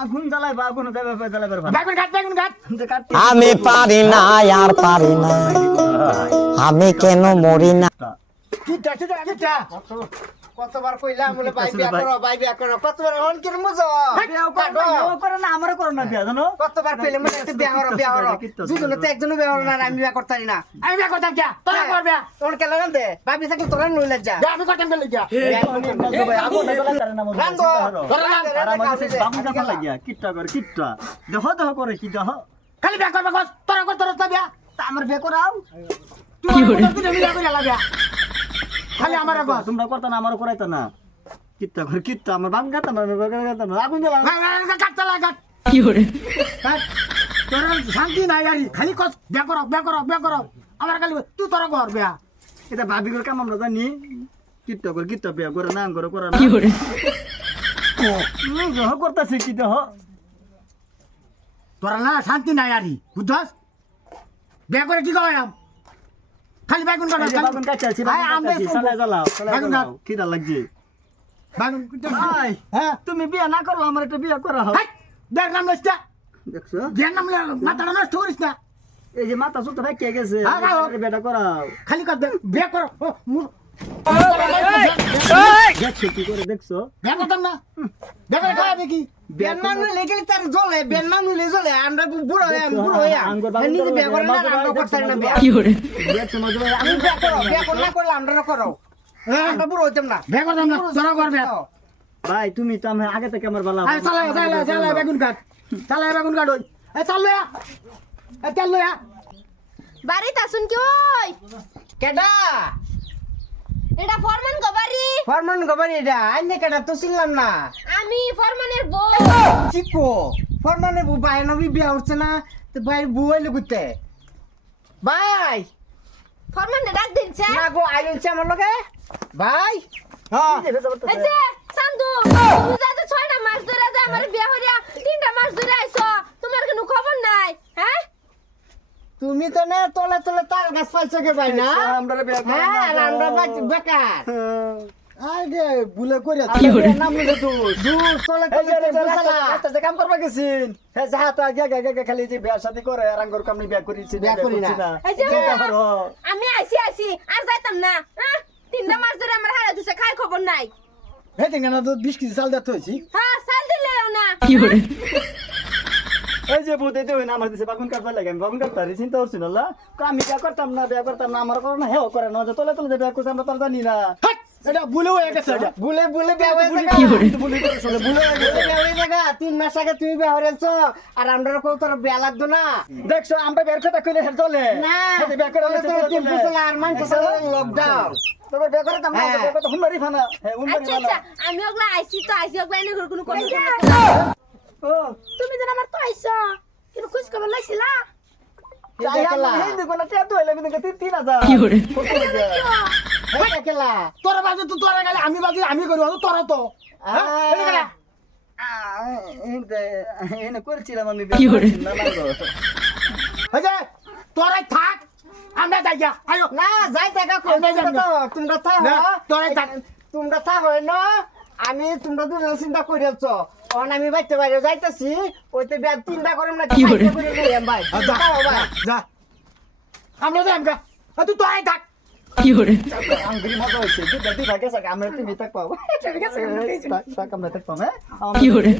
আগুন জ্বালাইবা আগুন জ্বালাইবার আমি পারি না আর পারি না, আমি কেন মরি না। কতবার কইলাম বলে ভাই বিয়া করো কতবার অন কি মজা করে না আমারও করো না বিয়া জানো কতবার কইলে মানে একটা বিয়া করো দুজনে তো একজনও বিয়া করো না আমি বিয়া করতারি না আমি বিয়া করতাম কে তোরা করবে তোর কে লাগান দে ভাবি থাকলে তোরা নইলে যা আমি করতাম কে লাগিয়া আগুন জ্বালাই না মজা রান্দো আর আমাদের বাবু জাফা লাগিয়া কিট্টা করে কিট্টা দেখো দেখো করে কি দেখো খালি বিয়া করবে কস তোরা কর তোরা বিয়া তা আমার বিয়ে করাও কি করে তুই বিয়া করে লাগা খালি আমার কস তোমরা করতা না আমারও করাইতা না কিট্টা করে কিট্টা আমার বাম গাতা আগুন জ্বালা কাট চালা কাট কি করে তোর শান্তি নাই আরি খালি কস বিয়া করো আমার খালি তুই তোরা কর বিয়া এটা ভাবি করে কাম আমরা জানি কিট্টা করে কিট্টা বিয়া করে না করে না কি করে দেখো করতাছি কি দেখো তোরা না শান্তি নাই আরি বুঝছস বিয়া করে কি কয় খালি বেগুন কাটা বাগুন কাটাছি চালা জ্বালাও খিদা লাগছে বেগুন ভাই হ্যাঁ তুমি বিয়া না করো আমার একটা বিয়া করা হোক দেখ নাম লইছা দেখছো বিয়ার নাম মাথাটা নষ্ট করিস না এই যে মাথা সুতো ভাই কে গেছে বেটা করাও খালি কর বিয়া করো দেখছো কি করে দেখছো বিয়া করতাম না বিয়া করে খাওয়াবে কি বিয়ার নাম লেগে তার জ্বলে বিয়ার নাম জ্বলে আমরা বুড়ো হইয়া নিজে বিয়া করে না আমরা করতারি না বিয়া কি করে দেখছো মাঝে আমি বিয়া করো না করলে আমরা করো আমরা বুড়ো হইতাম না বিয়া করতাম না তোরা কর বিয়া ভাই তুমি তো আমার আগে থেকে আমার ভালো চালা বেগুন কাট ওই চাল লয়া বাড়িতে আসুন কি ওই কেডা এটা ফরমান গবারি ফরমান গবারি এটা আইনে কেডা তো চিনলাম না আমি ফরমানের বউ চিকো ফরমানে বউ ভাই নবী বিয়া হচ্ছে না তো ভাই বউ আইলো গুতে ভাই ফরমান ডাক দিনছে না গো আইলছে আমার লগে ভাই হ্যাঁ এই যে সান্দু তুমি যাতে 6টা মাস ধরে যা আমার বিয়া হইয়া 3টা মাস ধরে আইছো তোমার কোনো খবর নাই হ্যাঁ তুমি তো না তলে তলে তাল গাছ পাইছো কে ভাই না আমরা বিয়া করি হ্যাঁ আর আমরা বেকার আগে বুলে করে কি করে নাম নিলে তো দূর তলে তলে বসালা একটা কাম করবা গেছিন হ্যাঁ যাহা তো আগে খালি যে বিয়া শাদি করে আর আঙ্গর কামনি বিয়া করিছি বিয়া করি না। এই যে আমি আইছি আর যাইতাম না হ্যাঁ 3টা মাস ধরে আমার হারা দিছে খাই খবর নাই হে না তো 20 কেজি চাল দিতে হইছি হ্যাঁ সাল দিলেও না কি করে এই যে বুঝতে তো না আমার দিছে বাগুন কাটবা লাগে আমি বাগুন কাটতারি চিন্তা করছি না আমি বিয়া করতাম না আমার করো না হেও করে না যে তলে তলে যে বিয়া করছে আমরা তো জানি না এটা বুলে হয়ে গেছে এটা বুলে বুলে বিয়া হয়ে গেছে কি করে বুলি করে শুনে বুলে বিয়া হয়ে গেছে 3 মাস আগে তুমি বিয়া হয়েছো আর আমরা কো তোর বিয়া লাগতো না দেখছো আমরা বের কথা কইলে হের চলে না বিয়া করে তোর তিন বছর আর মানছে লকডাউন তবে বিয়া করে তাম না বিয়া করে হুনবারি ফানা হ্যাঁ হুনবারি আচ্ছা ফানা আচ্ছা আমি ওগুলা আইছি ওগুলা এনে কোনো কথা ও তুমি যেন আমার তো আইছো কিন্তু খুশ খবর লাইছিলা তাই আমরা হিন্দি কোনা তে তো হইলে কিন্তু 3000 কি করে হ্যাঁ কেলা তোর বাজে তুই তোরা গেলে আমি বাজে আমি করি তোরা তো এনে করেছিলাম আমি কি করে? এই যে তোরাই থাক আমরা যাই গিয়া আয়ো না যাই দেখা কই তোমরা থা না, তোরাই থাক তোমরা থা হয় না আমি তোমরা দুজন চিন্তা করিয়াছ অন আমি বাইতে বাইরে যাইতাছি ওইতে বিয়া চিন্তা করম না কি করে? ভাই যা ভাই যা আমরা যাই আমগা তুই তোরাই থাক কি করে আঙ্গুরি মজা হইছে দুধ ভাগে আমরা তুমি তাক পাবো ঠিক আছে আমরা তাক পাবো কি করে